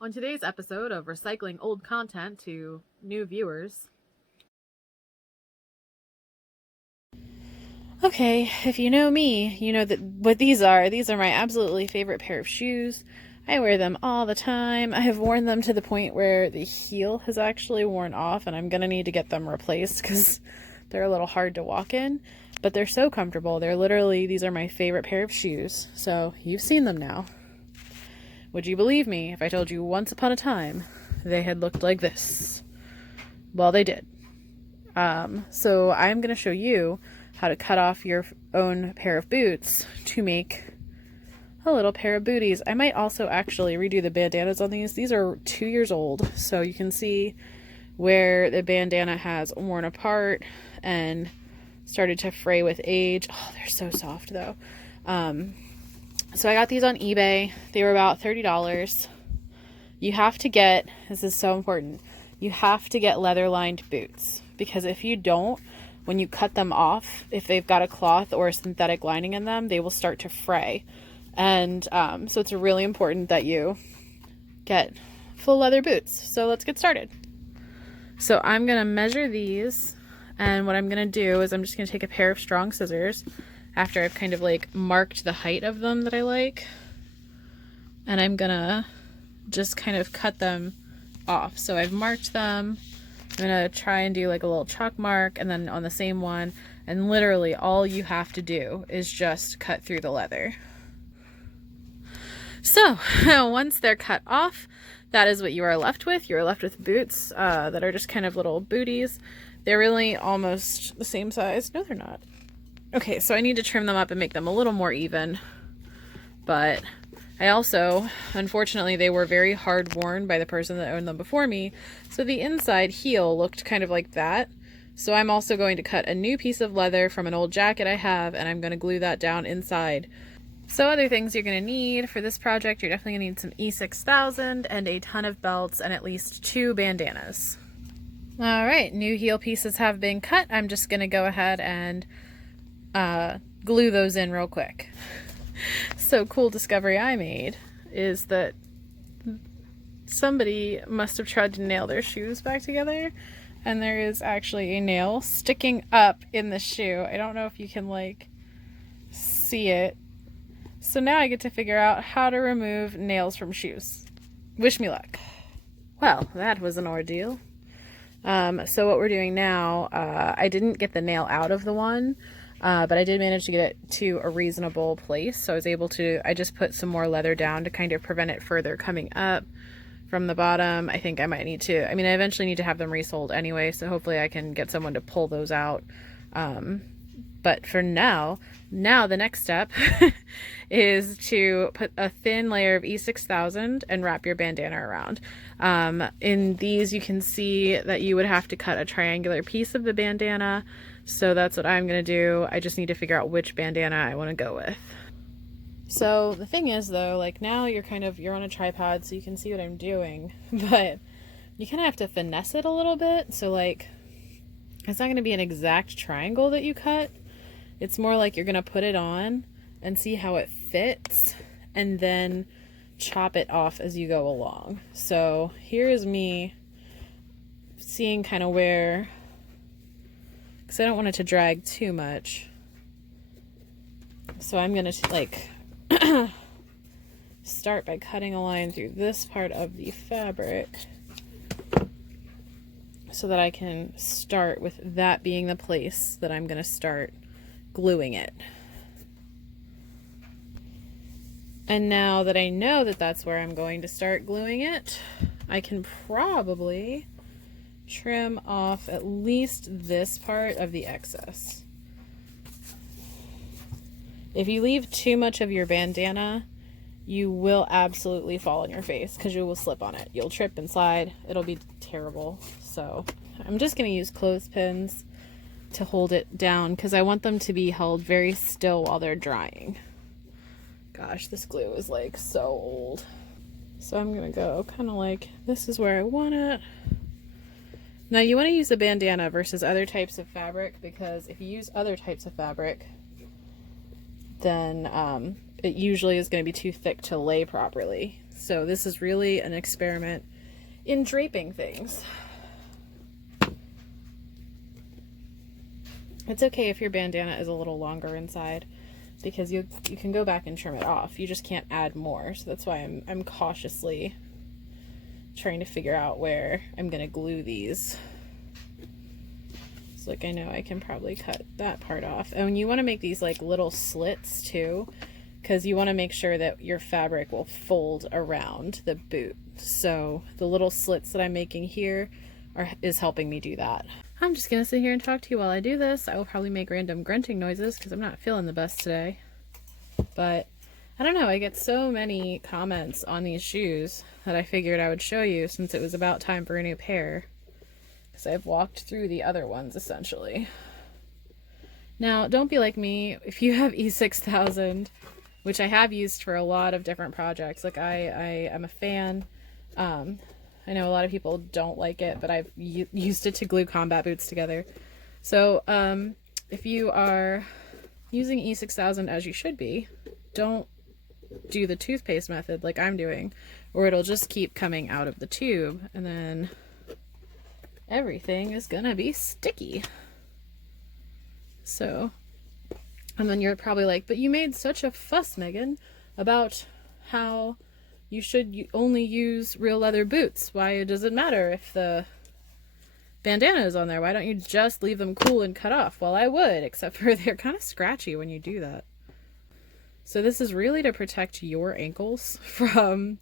On today's episode of Recycling Old Content to New Viewers. Okay, if you know me, you know that what these are. These are my absolutely favorite pair of shoes. I wear them all the time. I have worn them to the point where the heel has actually worn off, and I'm gonna need to get them replaced because they're a little hard to walk in. But they're so comfortable. These are my favorite pair of shoes. So you've seen them now. Would you believe me if I told you once upon a time they had looked like this? Well, they did. So I'm going to show you how to cut off your own pair of boots to make a little pair of booties. I might also actually redo the bandanas on these. These are 2 years old, so you can see where the bandana has worn apart and started to fray with age. Oh, they're so soft though. So I got these on eBay. They were about $30. You have to get, this is so important, you have to get leather-lined boots. Because if you don't, when you cut them off, if they've got a cloth or a synthetic lining in them, they will start to fray. And so it's really important that you get full leather boots. So let's get started. So I'm going to measure these. And what I'm going to do is I'm just going to take a pair of strong scissors after I've kind of like marked the height of them that I like, and I'm gonna just kind of cut them off. So I've marked them. I'm gonna try and do like a little chalk mark, and then on the same one, and literally all you have to do is just cut through the leather. So once they're cut off, that is what you are left with. You're left with boots that are just kind of little booties. They're really almost the same size. No, they're not. Okay, so I need to trim them up and make them a little more even, but I also, unfortunately, they were very hard worn by the person that owned them before me, so the inside heel looked kind of like that. So I'm also going to cut a new piece of leather from an old jacket I have, and I'm going to glue that down inside. So other things you're going to need for this project, you're definitely going to need some E6000 and a ton of belts and at least 2 bandanas. Alright, new heel pieces have been cut. I'm just going to go ahead and glue those in real quick. So cool discovery I made is that somebody must have tried to nail their shoes back together, and there is actually a nail sticking up in the shoe. I don't know if you can like see it. So now I get to figure out how to remove nails from shoes. Wish me luck. Well, that was an ordeal. So what we're doing now, I didn't get the nail out of the one, but I did manage to get it to a reasonable place. So I was able to, I just put some more leather down to kind of prevent it further coming up from the bottom. I think I might need to, I eventually need to have them resoled anyway, so hopefully I can get someone to pull those out. But for now the next step is to put a thin layer of E6000 and wrap your bandana around. In these you can see that you would have to cut a triangular piece of the bandana. So that's what I'm going to do. I just need to figure out which bandana I want to go with. So the thing is though, like now you're on a tripod so you can see what I'm doing, but you kind of have to finesse it a little bit. So like, it's not going to be an exact triangle that you cut. It's more like you're going to put it on and see how it fits and then chop it off as you go along. So here is me seeing kind of where, because I don't want it to drag too much. So I'm going to like start by cutting a line through this part of the fabric so that I can start with that being the place that I'm going to start gluing it. And now that I know that that's where I'm going to start gluing it, I can probably trim off at least this part of the excess. If you leave too much of your bandana, you will absolutely fall on your face because you will slip on it. You'll trip and slide. It'll be terrible. So I'm just going to use clothespins to hold it down because I want them to be held very still while they're drying. Gosh, this glue is like so old. So I'm gonna go kind of like, this is where I want it. Now you want to use a bandana versus other types of fabric, because if you use other types of fabric, then it usually is going to be too thick to lay properly. So this is really an experiment in draping things. It's okay if your bandana is a little longer inside, because you can go back and trim it off. You just can't add more. So that's why I'm cautiously trying to figure out where I'm gonna glue these. So like I know I can probably cut that part off. And you want to make these like little slits too, because you want to make sure that your fabric will fold around the boot. So the little slits that I'm making here is helping me do that. I'm just gonna sit here and talk to you while I do this. I will probably make random grunting noises because I'm not feeling the best today. But I don't know, I get so many comments on these shoes that I figured I would show you since it was about time for a new pair. Because I've walked through the other ones essentially. Now, don't be like me. If you have E6000, which I have used for a lot of different projects, like I am a fan. I know a lot of people don't like it, but I've used it to glue combat boots together. So if you are using E6000 as you should be, don't do the toothpaste method like I'm doing, or it'll just keep coming out of the tube, and then everything is gonna be sticky. So, and then you're probably like, but you made such a fuss, Megan, about how you should only use real leather boots. Why does it matter if the bandana is on there? Why don't you just leave them cool and cut off? Well, I would, except for they're kind of scratchy when you do that. So this is really to protect your ankles from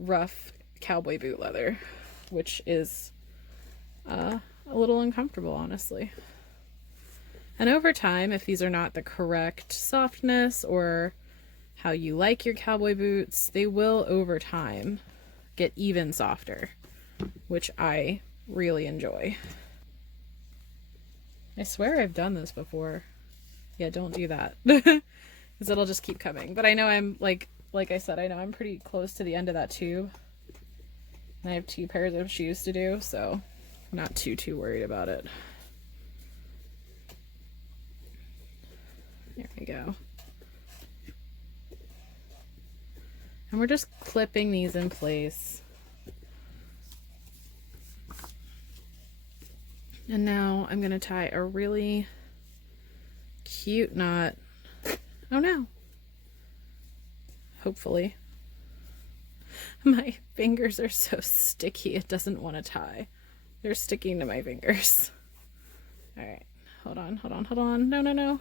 rough cowboy boot leather, which is a little uncomfortable, honestly. And over time, if these are not the correct softness or how you like your cowboy boots, they will over time get even softer, which I really enjoy. I swear I've done this before. Yeah, don't do that. Because it'll just keep coming. But I know I'm, like I said, I know I'm pretty close to the end of that tube. And I have 2 pairs of shoes to do, so I'm not too worried about it. There we go. And we're just clipping these in place. And now I'm going to tie a really cute knot. Oh no. Hopefully. My fingers are so sticky it doesn't want to tie. They're sticking to my fingers. Alright. Hold on. No.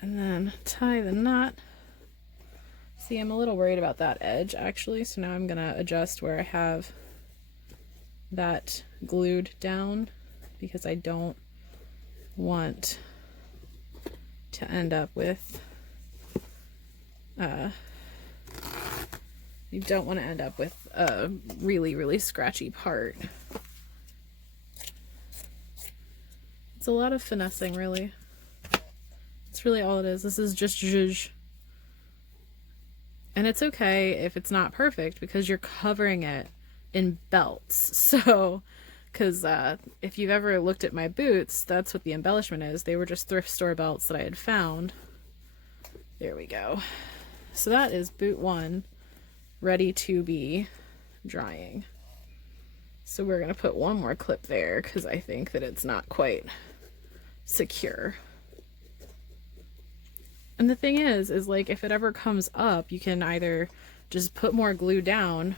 And then tie the knot. See, I'm a little worried about that edge actually, so now I'm gonna adjust where I have that glued down because I don't want to end up with you don't want to end up with a really scratchy part. It's a lot of finessing, really. It's really all it is. This is just zhuzh. And it's okay if it's not perfect because you're covering it in belts. So, because if you've ever looked at my boots, that's what the embellishment is. They were just thrift store belts that I had found. There we go. So that is boot 1 ready to be drying. So we're going to put one more clip there because I think that it's not quite secure. And the thing is like if it ever comes up, you can either just put more glue down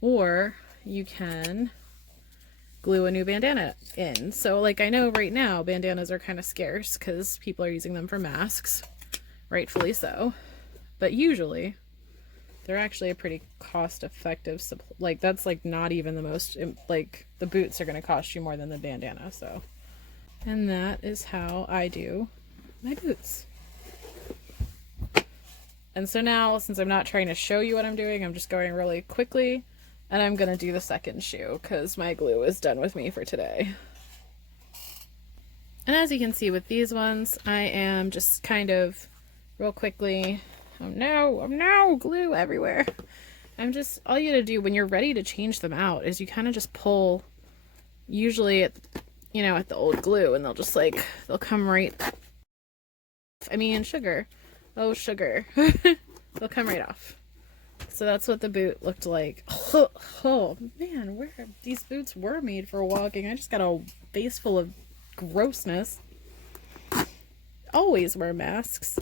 or you can glue a new bandana in. So like I know right now bandanas are kind of scarce because people are using them for masks, rightfully so. But usually they're actually a pretty cost-effective like that's like not even the most, like the boots are going to cost you more than the bandana. So, and that is how I do my boots. And so now, since I'm not trying to show you what I'm doing, I'm just going really quickly, and I'm gonna do the second shoe because my glue is done with me for today. And as you can see with these ones, I am just kind of real quickly, oh no, glue everywhere. All you gotta do when you're ready to change them out is you kind of just pull, usually at the old glue, and they'll come right, sugar. Oh, sugar. They'll come right off. So that's what the boot looked like. Oh man, where these boots were made for walking. I just got a face full of grossness. Always wear masks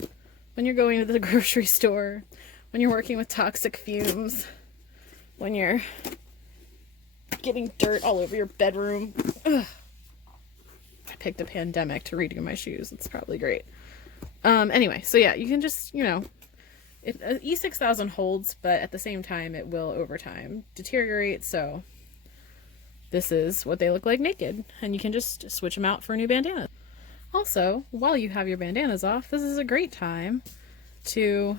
when you're going to the grocery store, when you're working with toxic fumes, when you're getting dirt all over your bedroom. Ugh. I picked a pandemic to redo my shoes. It's probably great. Anyway, so yeah, you can just, E6000 holds, but at the same time, it will over time deteriorate. So this is what they look like naked, and you can just switch them out for new bandanas. Also, while you have your bandanas off, this is a great time to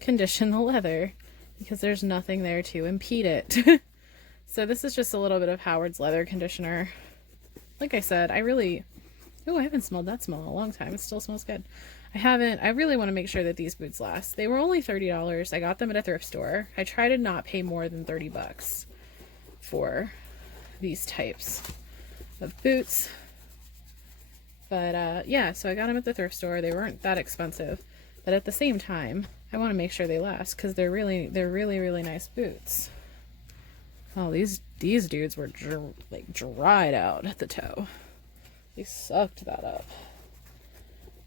condition the leather because there's nothing there to impede it. So this is just a little bit of Howard's leather conditioner. Like I said, I haven't smelled that smell in a long time. It still smells good. I really want to make sure that these boots last. They were only $30. I got them at a thrift store. I try to not pay more than $30 for these types of boots. But yeah, so I got them at the thrift store. They weren't that expensive, but at the same time, I want to make sure they last because they're really, really nice boots. Oh, these dudes were like dried out at the toe. They sucked that up.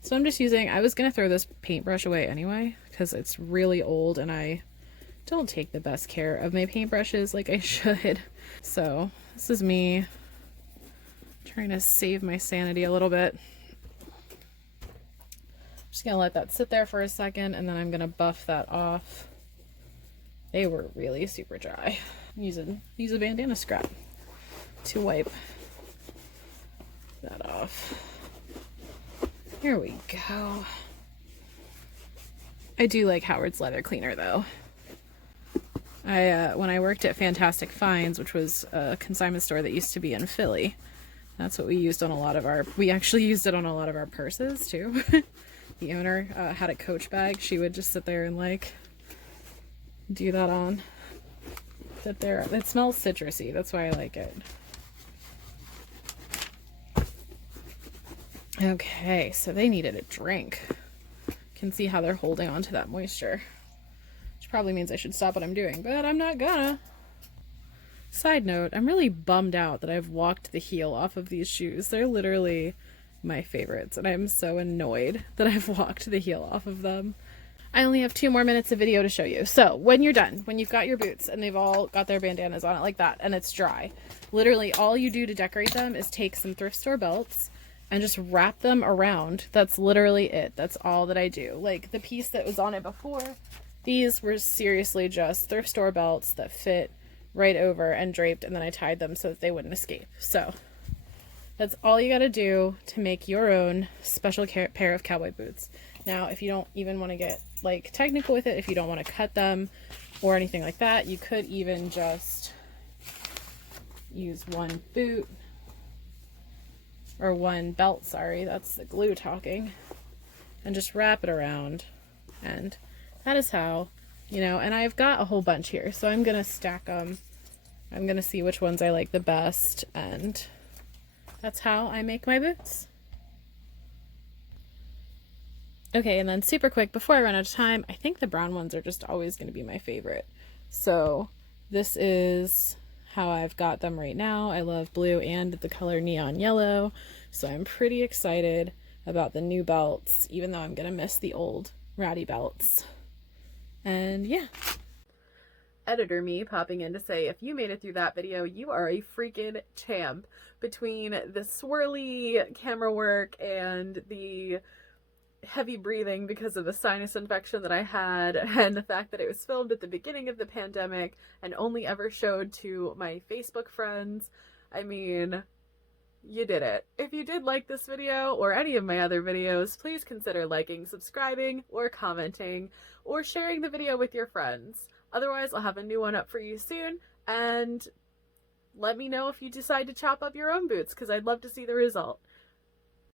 So I'm just I was going to throw this paintbrush away anyway because it's really old and I don't take the best care of my paintbrushes like I should. So this is me trying to save my sanity a little bit. Just going to let that sit there for a second and then I'm going to buff that off. They were really super dry. Use a bandana scrap to wipe that off. Here we go. I do like Howard's leather cleaner though. When I worked at Fantastic Finds, which was a consignment store that used to be in Philly, that's what we used on we actually used it on a lot of our purses too. The owner had a Coach bag. She would just sit there and like do that on. It smells citrusy. That's why I like it. Okay, so they needed a drink. Can see how they're holding on to that moisture. Which probably means I should stop what I'm doing, but I'm not gonna. Side note, I'm really bummed out that I've walked the heel off of these shoes. They're literally my favorites, and I'm so annoyed that I've walked the heel off of them. I only have 2 more minutes of video to show you. So when you're done, when you've got your boots and they've all got their bandanas on it like that and it's dry, literally all you do to decorate them is take some thrift store belts and just wrap them around. That's literally it. That's all that I do. Like the piece that was on it before, these were seriously just thrift store belts that fit right over and draped, and then I tied them so that they wouldn't escape. So that's all you got to do to make your own special pair of cowboy boots. Now, if you don't even want to get like technical with it, if you don't want to cut them or anything like that, you could even just use one boot or one belt, sorry, that's the glue talking, and just wrap it around. And that is how, and I've got a whole bunch here, so I'm gonna stack them. I'm gonna see which ones I like the best, and that's how I make my boots. Okay, and then super quick, before I run out of time, I think the brown ones are just always going to be my favorite. So this is how I've got them right now. I love blue and the color neon yellow. So I'm pretty excited about the new belts, even though I'm going to miss the old ratty belts. And yeah. Editor me popping in to say, if you made it through that video, you are a freaking champ. Between the swirly camera work and the heavy breathing because of the sinus infection that I had, and the fact that it was filmed at the beginning of the pandemic and only ever showed to my Facebook friends, I mean, you did it. If you did like this video or any of my other videos, please consider liking, subscribing, or commenting, or sharing the video with your friends. Otherwise, I'll have a new one up for you soon, and let me know if you decide to chop up your own boots, because I'd love to see the result.